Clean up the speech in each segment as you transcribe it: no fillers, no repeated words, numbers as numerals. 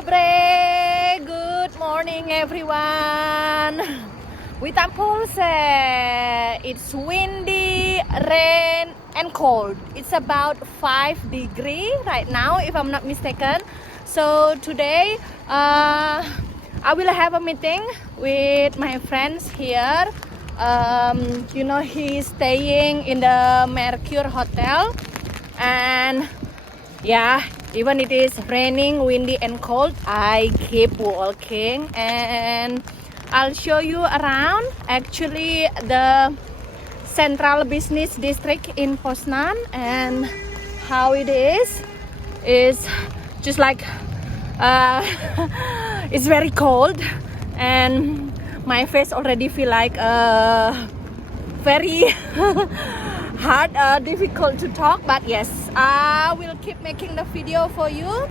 dobre! Good morning, everyone! Witam Polse. It's windy, rain, and cold. It's about 5 degrees right now, if I'm not mistaken. So today, I will have a meeting with my friends here. He's staying in the Mercure Hotel, and yeah, even it is raining, windy, and cold, I keep walking, and I'll show you around actually the central business district in Poznan, and how it is just like it's very cold, and my face already feel like very hard, difficult to talk, but yes, I will keep making the video for you.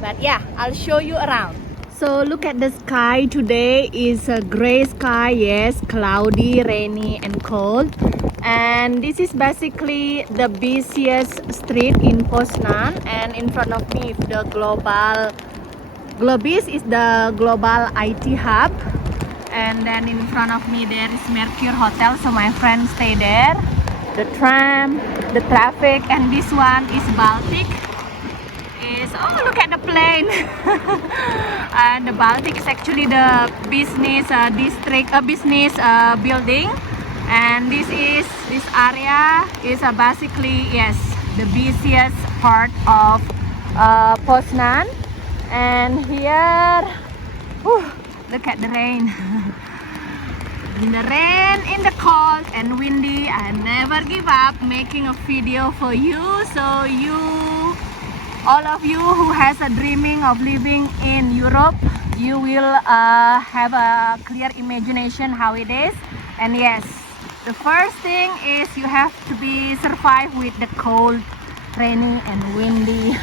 But yeah, I'll show you around. So look at the sky. Today is a gray sky, yes, cloudy, rainy, and cold. And this is basically the busiest street in Poznan. And in front of me, the Globis is the global IT hub. And then in front of me there is Mercure Hotel, so my friends stay there. The tram, the traffic, and this one is Baltic. Oh, look at the plane. And the Baltic is actually the business district, business building. And this area is basically, yes, the busiest part of Poznan. And here, look at the rain. In the rain, in the cold and windy, I never give up making a video for you. So all of you who has a dreaming of living in Europe, you will have a clear imagination how it is. And yes, the first thing is you have to be survive with the cold, rainy and windy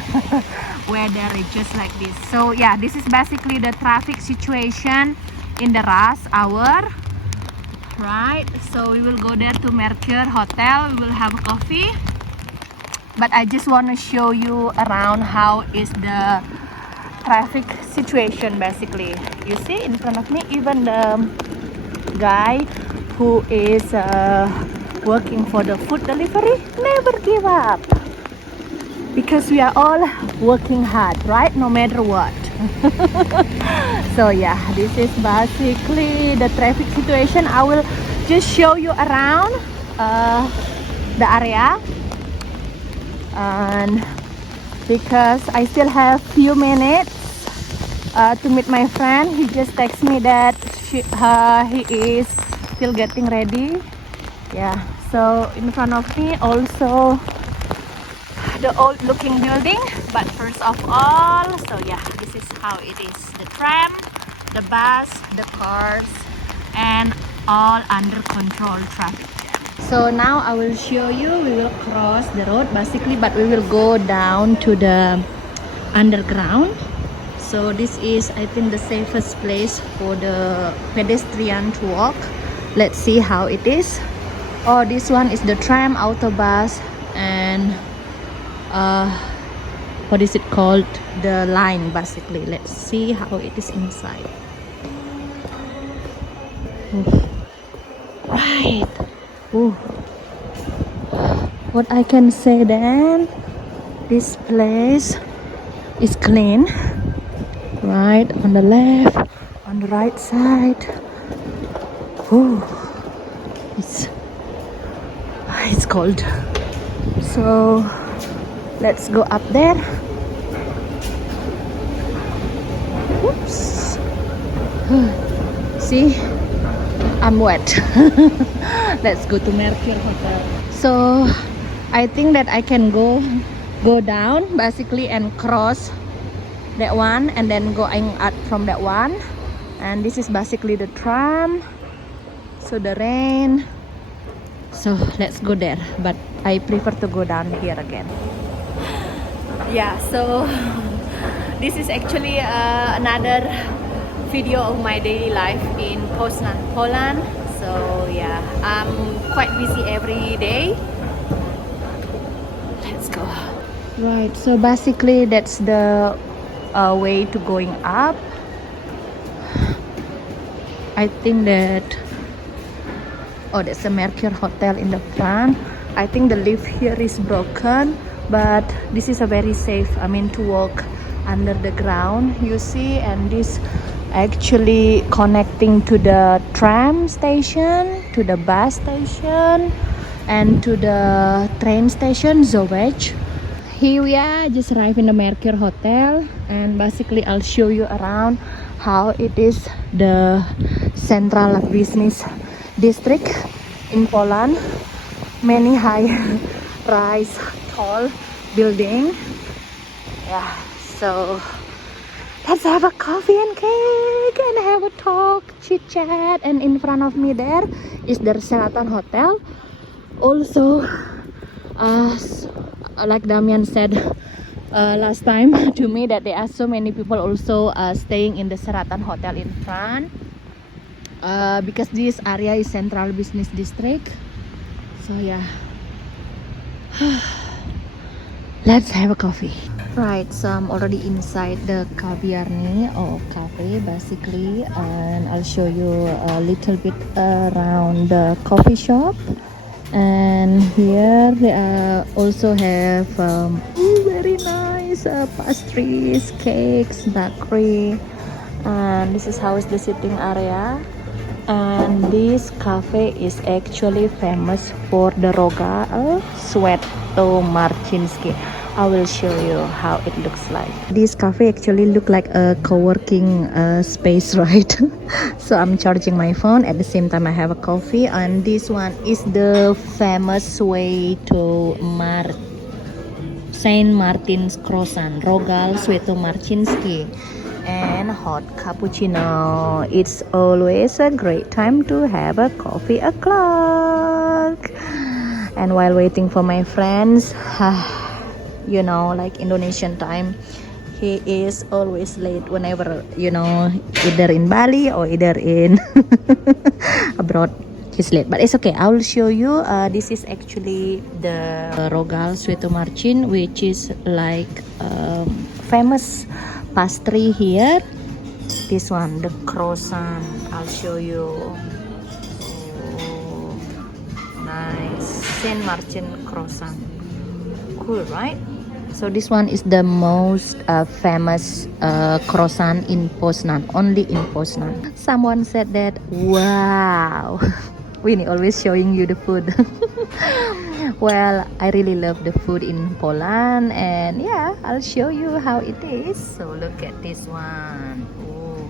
weather. It's just like this. So yeah, this is basically the traffic situation in the rush hour. Right, so we will go there to Mercure Hotel. We will have a coffee, but I just want to show you around how is the traffic situation. Basically, you see in front of me, even the guy who is working for the food delivery never give up, because we are all working hard, right, no matter what. So yeah, this is basically the traffic situation. I will just show you around the area, and because I still have few minutes to meet my friend. He just texted me that he is still getting ready. Yeah, so in front of me also the old looking building. But first of all, so yeah, this is how it is. The tram, the bus, the cars, and all under control traffic. So now I will show you. We will cross the road basically, but we will go down to the underground. So this is, I think, the safest place for the pedestrian to walk. Let's see how it is. Oh, this one is the tram, autobus, and what is it called, the line basically. Let's see how it is inside. Right. Ooh. What I can say then, this place is clean, right, on the left, on the right side. Ooh. It's cold, so let's go up there. Oops. See, I'm wet. Let's go to Mercure Hotel. So I think that I can go down basically and cross that one, and then going out from that one. And this is basically the tram. So the rain. So let's go there, but I prefer to go down here again. Yeah, so this is actually another video of my daily life in Poznan, Poland. So yeah, I'm quite busy every day. Let's go. Right, so basically that's the way to going up. I think that there's a Mercure Hotel in the front. I think the lift here is broken, but this is a very safe, to walk under the ground, you see. And this actually connecting to the tram station, to the bus station, and to the train station, Zowech. Here we are, just arrived in the Mercure Hotel, and basically I'll show you around how it is the central business district in Poland. Many high-rise, tall building. Yeah, so let's have a coffee and cake and have a talk, chit chat. And in front of me there is the Sheraton Hotel. Also, like Damian said last time to me, that there are so many people also staying in the Sheraton Hotel in front, because this area is central business district. So yeah, let's have a coffee. Right, so I'm already inside the Kaviarni or cafe basically, and I'll show you a little bit around the coffee shop. And here they also have very nice pastries, cakes, bakery. And this is how is the sitting area. And this cafe is actually famous for the Rogal Świętomarciński. I will show you how it looks like. This cafe actually look like a co-working space, right? So I'm charging my phone at the same time I have a coffee. And this one is the famous way to Saint Martin's croissant, Rogal Świętomarciński, and hot cappuccino. It's always a great time to have a coffee o'clock. And while waiting for my friends, you know, like Indonesian time, he is always late whenever, you know, either in Bali or either in abroad, he's late. But it's okay, I will show you. This is actually the Rogal Świętomarciń, which is like famous pastry here. This one, the croissant, I'll show you. Oh, nice. Saint Martin croissant. Cool, right? So this one is the most famous croissant in Poznan, only in Poznan. Someone said that, wow, Winnie always showing you the food. Well, I really love the food in Poland, and yeah, I'll show you how it is. So look at this one. Ooh.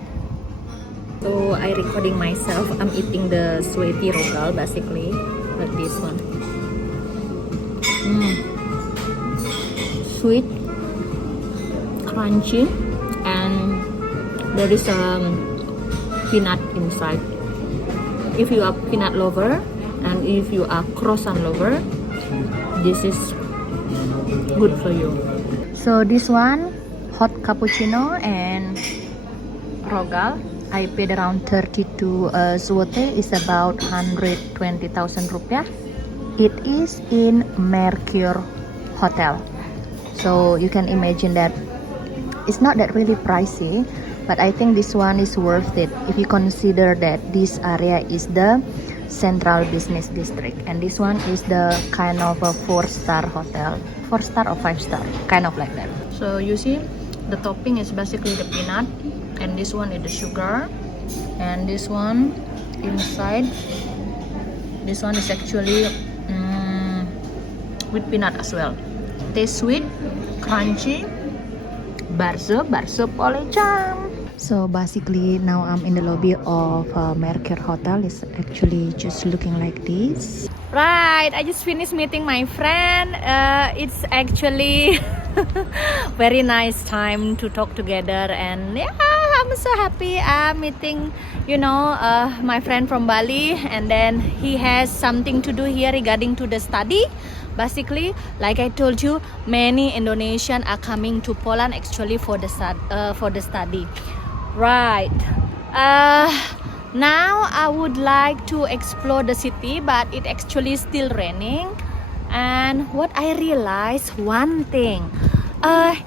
So I recording myself. I'm eating the sweaty rogal basically, like this one. Sweet, crunchy, and there is peanut inside. If you are peanut lover and if you are croissant lover, this is good for you. So this one, hot cappuccino and rogal, I paid around 32 zloty, is about 120,000 rupiah. It is in Mercure Hotel. So you can imagine that it's not that really pricey, but I think this one is worth it if you consider that this area is the central business district, and this one is the kind of a 4-star hotel, 4-star or 5-star, kind of like that. So you see the topping is basically the peanut, and this one is the sugar, and this one inside, this one is actually with peanut as well. Tastes sweet, crunchy, barso polecam. So basically now I'm in the lobby of Mercure Hotel. It's actually just looking like this. Right, I just finished meeting my friend. It's actually very nice time to talk together, and yeah, I'm so happy I'm meeting, you know, my friend from Bali, and then he has something to do here regarding to the study. Basically, like I told you, many Indonesians are coming to Poland actually for the study. Right. Now I would like to explore the city, but it actually still raining. And what I realized one thing,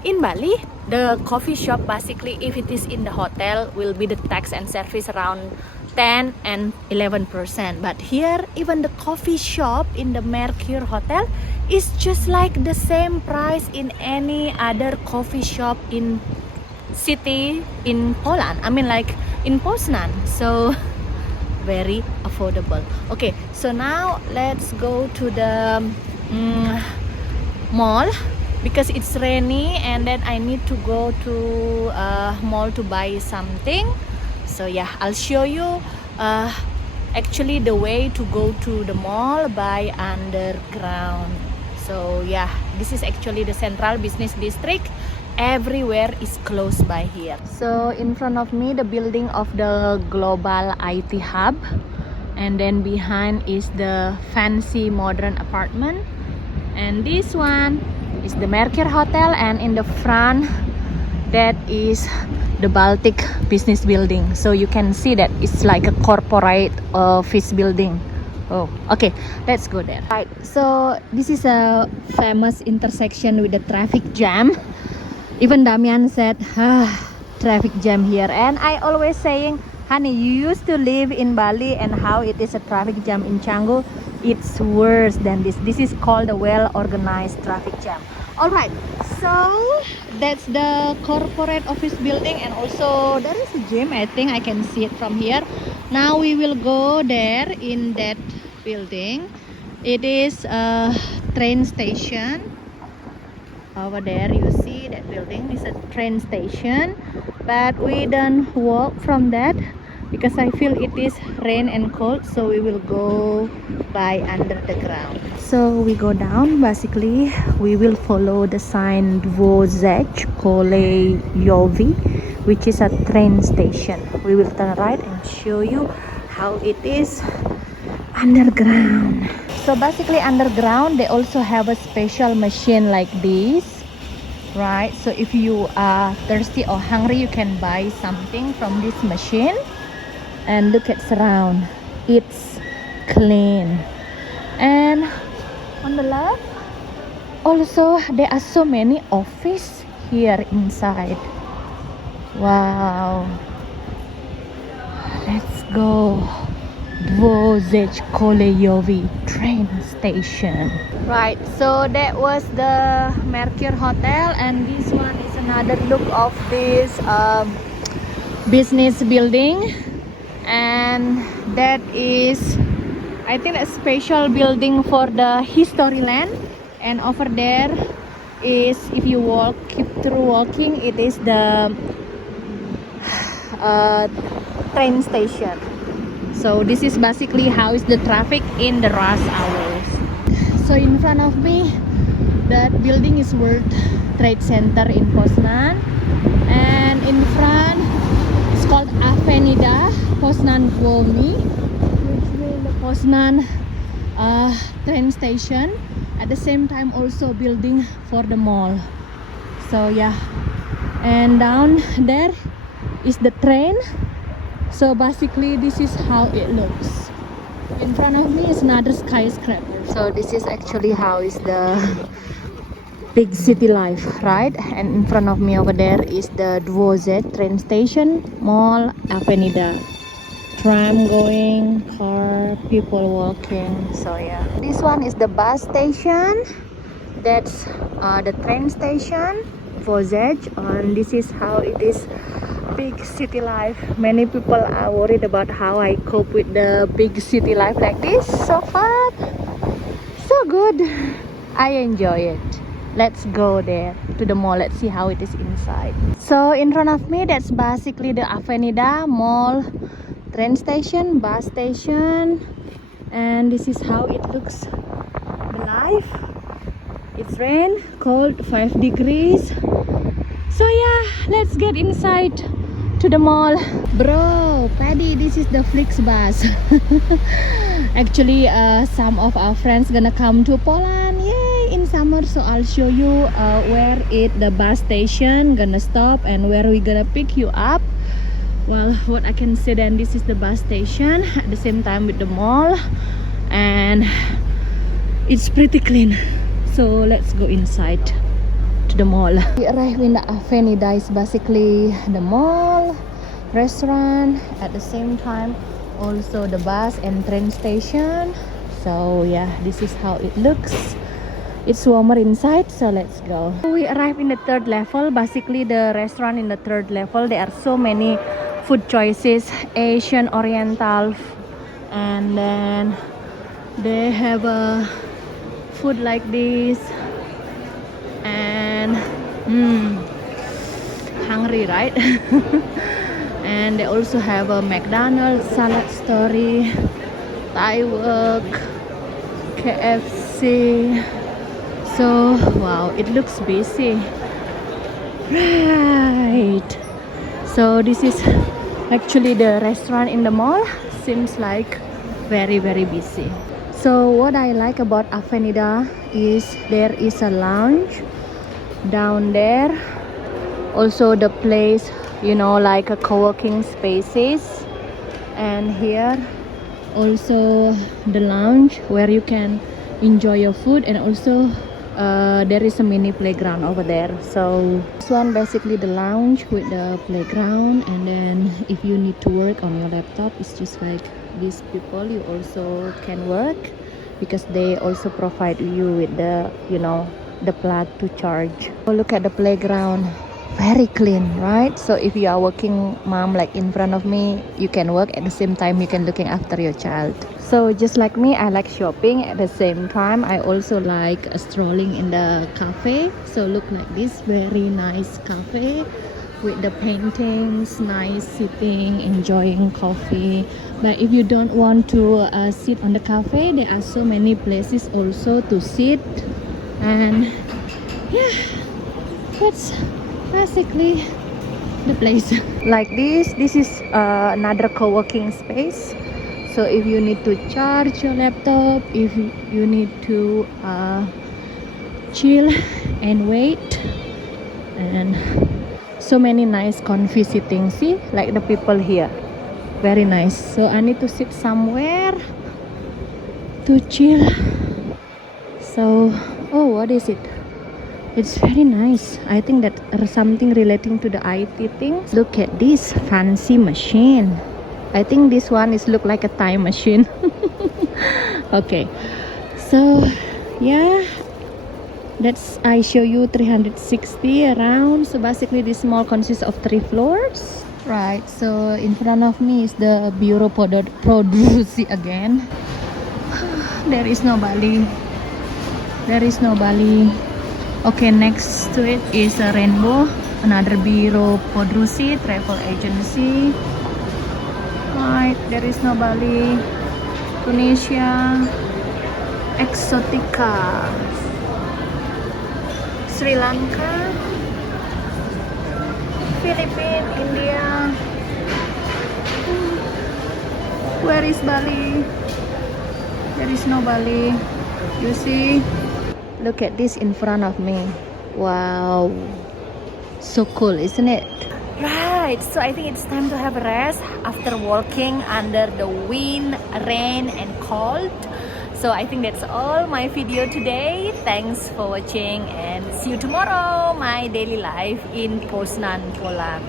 in Bali, The coffee shop basically, if it is in the hotel, will be the tax and service around 10 and 11%. But here, even the coffee shop in the Mercure Hotel is just like the same price in any other coffee shop in city in Poland. I mean, like in Poznan. So very affordable. Okay, so now let's go to the mall because it's rainy, and then I need to go to mall to buy something. So yeah, I'll show you actually the way to go to the mall by underground. So yeah, this is actually the central business district. Everywhere is close by here. So in front of me, the building of the global IT hub, and then behind is the fancy modern apartment, and this one is the Mercure Hotel, and in the front that is the Baltic business building. So you can see that it's like a corporate office building. Oh, okay, let's go there. Right, so this is a famous intersection with the traffic jam. Even Damian said, traffic jam here. And I always saying, honey, you used to live in Bali, and how it is a traffic jam in Canggu, it's worse than this. This is called a well-organized traffic jam. All right, so that's the corporate office building, and also there is a gym. I think I can see it from here. Now we will go there in that building. It is a train station. Over there you see that building is a train station, but we don't walk from that because I feel it is rain and cold, so we will go by under the ground. So we go down. Basically we will follow the sign Dvořec Kolejowy, which is a train station. We will turn right and show you how it is underground. So basically underground they also have a special machine like this, right? So if you are thirsty or hungry, you can buy something from this machine. And look at surround, it's clean. And on the left also there are so many office here inside. Wow, let's go. Dvořec Kolejowy train station. Right, so that was the Mercure Hotel, and this one is another look of this business building, and that is, I think, a special building for the history land. And over there is, if you keep through walking, it is the train station. So this is basically how is the traffic in the rush hours. So in front of me, that building is World Trade Center in Poznan, and in front it's called Avenida Poznan Dwomi, which is the Poznan train station. At the same time also building for the mall. So yeah, and down there is the train. So basically this is how it looks. In front of me is another skyscraper. So this is actually how is the big city life, right? And in front of me over there is the Dvořec train station, mall, Avenida. Tram going, car, people walking. So yeah, this one is the bus station. That's the train station, Dvořec, and this is how it is. Big city life. Many people are worried about how I cope with the big city life like this. So far, so good. I enjoy it. Let's go there to the mall. Let's see how it is inside. So in front of me, that's basically the Avenida mall, train station, bus station, and this is how it looks. The life. It's rain, cold, 5 degrees. So yeah, let's get inside to the mall. Bro, Paddy, this is the Flixbus. Actually, some of our friends gonna come to Poland, yay, in summer. So I'll show you where the bus station gonna stop and where we gonna pick you up. Well, what I can say then, this is the bus station at the same time with the mall, and it's pretty clean. So let's go inside to to the mall. We arrived in the Avenida. It's basically the mall, restaurant, at the same time also the bus and train station. So yeah, this is how it looks. It's warmer inside, so let's go. We arrived in the third level. Basically the restaurant in the third level, there are so many food choices, Asian, Oriental, and then they have a food like this. And hungry, right? And they also have a McDonald's, Salad Story, Thai Work, KFC. So wow, it looks busy, right? So this is actually the restaurant in the mall. Seems like very busy. So what I like about Avenida is there is a lounge down there, also the place, you know, like a co-working spaces, and here also the lounge where you can enjoy your food, and also there is a mini playground over there. So this one basically the lounge with the playground, and then if you need to work on your laptop, it's just like these people, you also can work because they also provide you with the, you know, the plug to charge. So look at the playground, very clean, right? So if you are working mom like in front of me, you can work at the same time you can looking after your child. So just like me, I like shopping at the same time. I also like strolling in the cafe. So look like this, very nice cafe with the paintings, nice sitting, enjoying coffee. But if you don't want to sit on the cafe, there are so many places also to sit. And yeah, that's basically the place. Like this is another co-working space. So if you need to charge your laptop, if you need to chill and wait, and so many nice comfy sitting. See, like the people here, very nice. So I need to sit somewhere to chill. So oh, what is it? It's very nice. I think that something relating to the IT thing. Look at this fancy machine. I think this one is look like a time machine. Okay, so yeah, that's I show you 360 around. So basically this mall consists of 3 floors, right? So in front of me is the Bureau Produksi again. There is no Bali. There is no Bali. Okay, next to it is a Rainbow, another Bureau Produksi travel agency. Right, there is no Bali. Tunisia, Exotica, Sri Lanka, Philippines, India. Where is Bali? There is no Bali. You see? Look at this in front of me. Wow, so cool, isn't it? Right, so I think it's time to have a rest after walking under the wind, rain and cold. So I think that's all my video today. Thanks for watching and see you tomorrow, my daily life in Poznan, Poland.